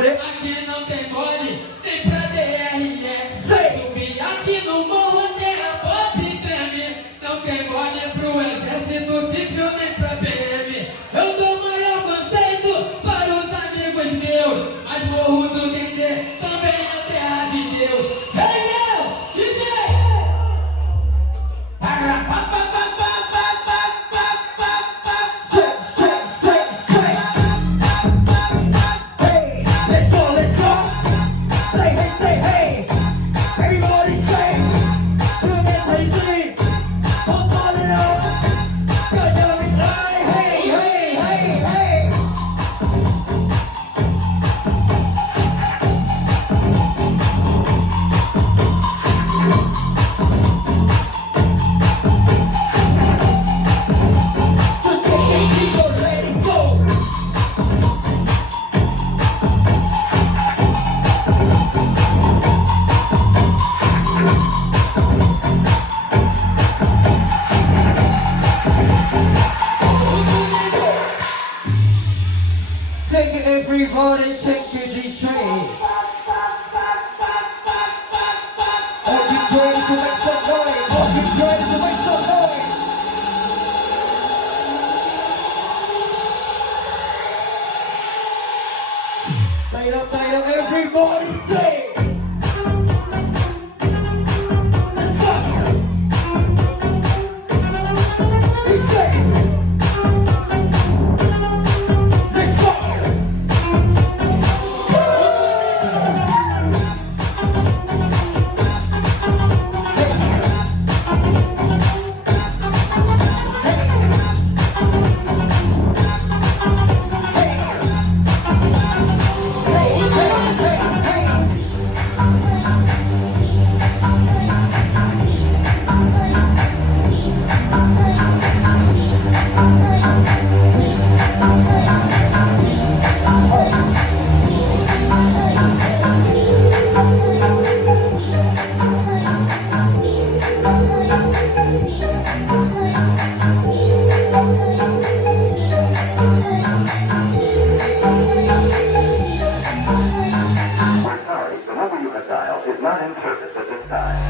Aqui não tem mole, nem pra DRE. Subir aqui no morro até a pop treme. Não tem mole pro exército civil, nem pra PM. Eu dou maior conceito para os amigos meus. Mas morro do Dendê também é terra de Deus. Vem Deus, DJ! Everybody take to the train. Are you ready to make some noise? Are you ready to make some noise? Say up, everybody say. not in service at this time.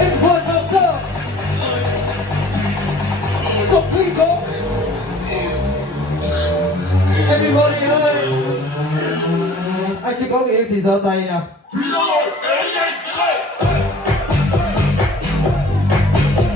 Everyone up top. So people. Everybody ơi. Anh chỉ có người yêu thì giơ tay nào.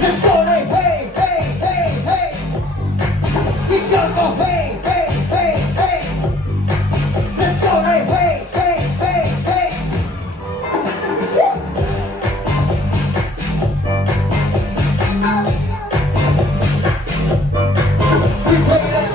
Let's go, hey, hey, hey, hey, hey. We gotta go, hey, hey, hey, hey. Let's go, hey, hey, hey, hey, hey. We play that.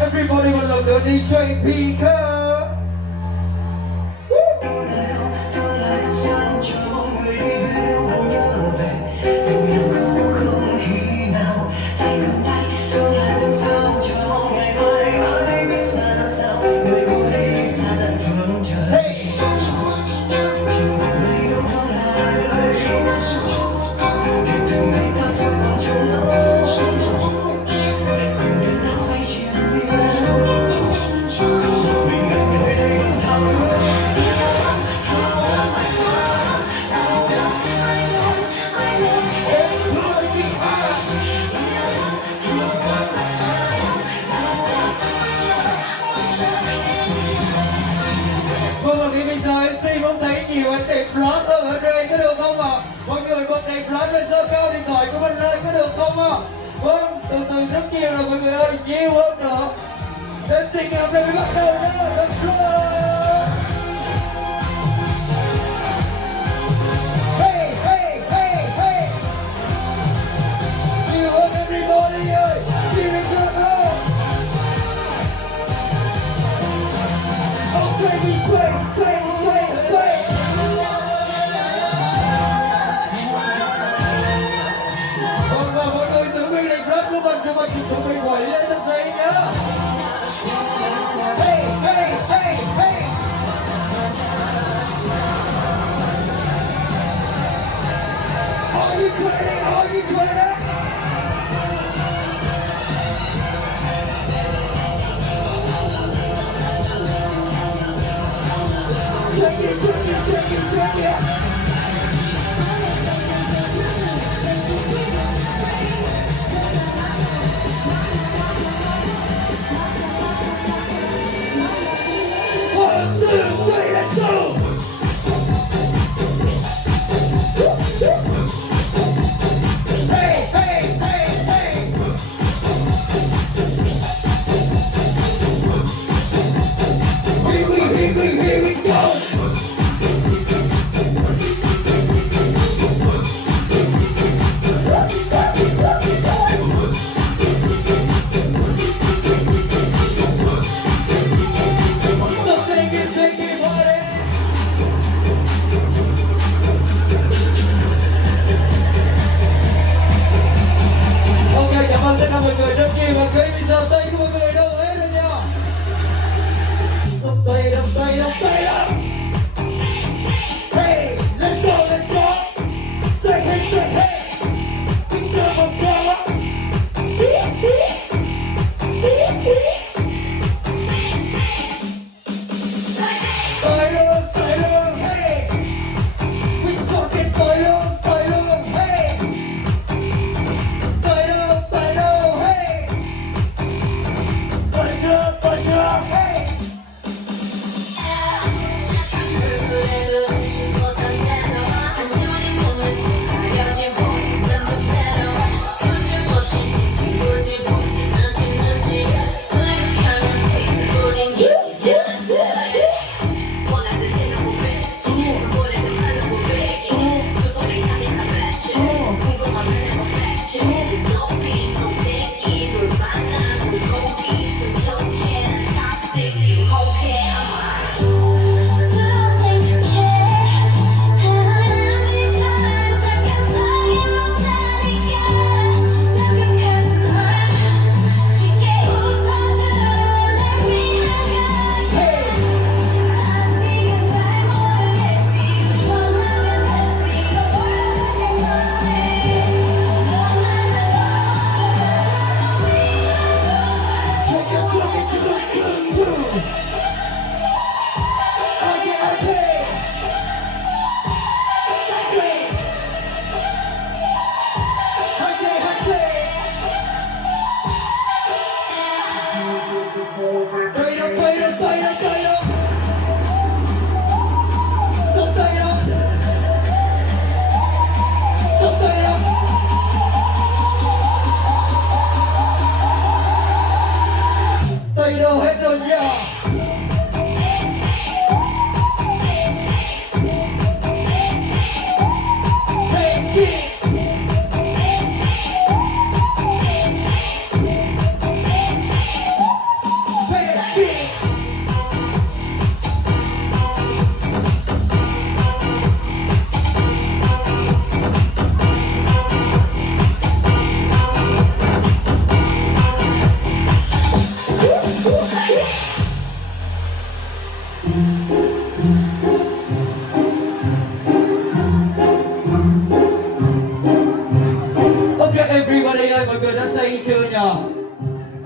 Everybody will love the DJ Peaker. Mọi người một đèn flash lên giơ cao điện thoại của mình lên có được không ạ? Vâng, từ từ rất nhiều rồi mọi người ơi, nhiều hơn nữa. Đến tình cảm này mới bắt đầu đó, let's go! Hey, hey, hey, hey! Nhiều hơn everybody ơi, here we go! Oh baby, sway, sway, sway, sway! Cho mình tụi mình quậy lên tập gì nhá. Hey, hey, hey, hey.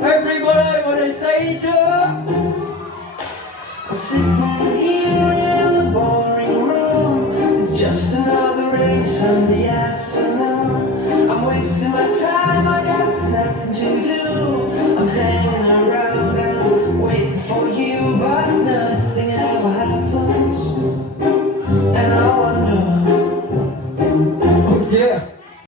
Everybody wanna say it? I'm sitting here in a boring room. It's just another rainy Sunday afternoon. I'm wasting my time, I got nothing to do.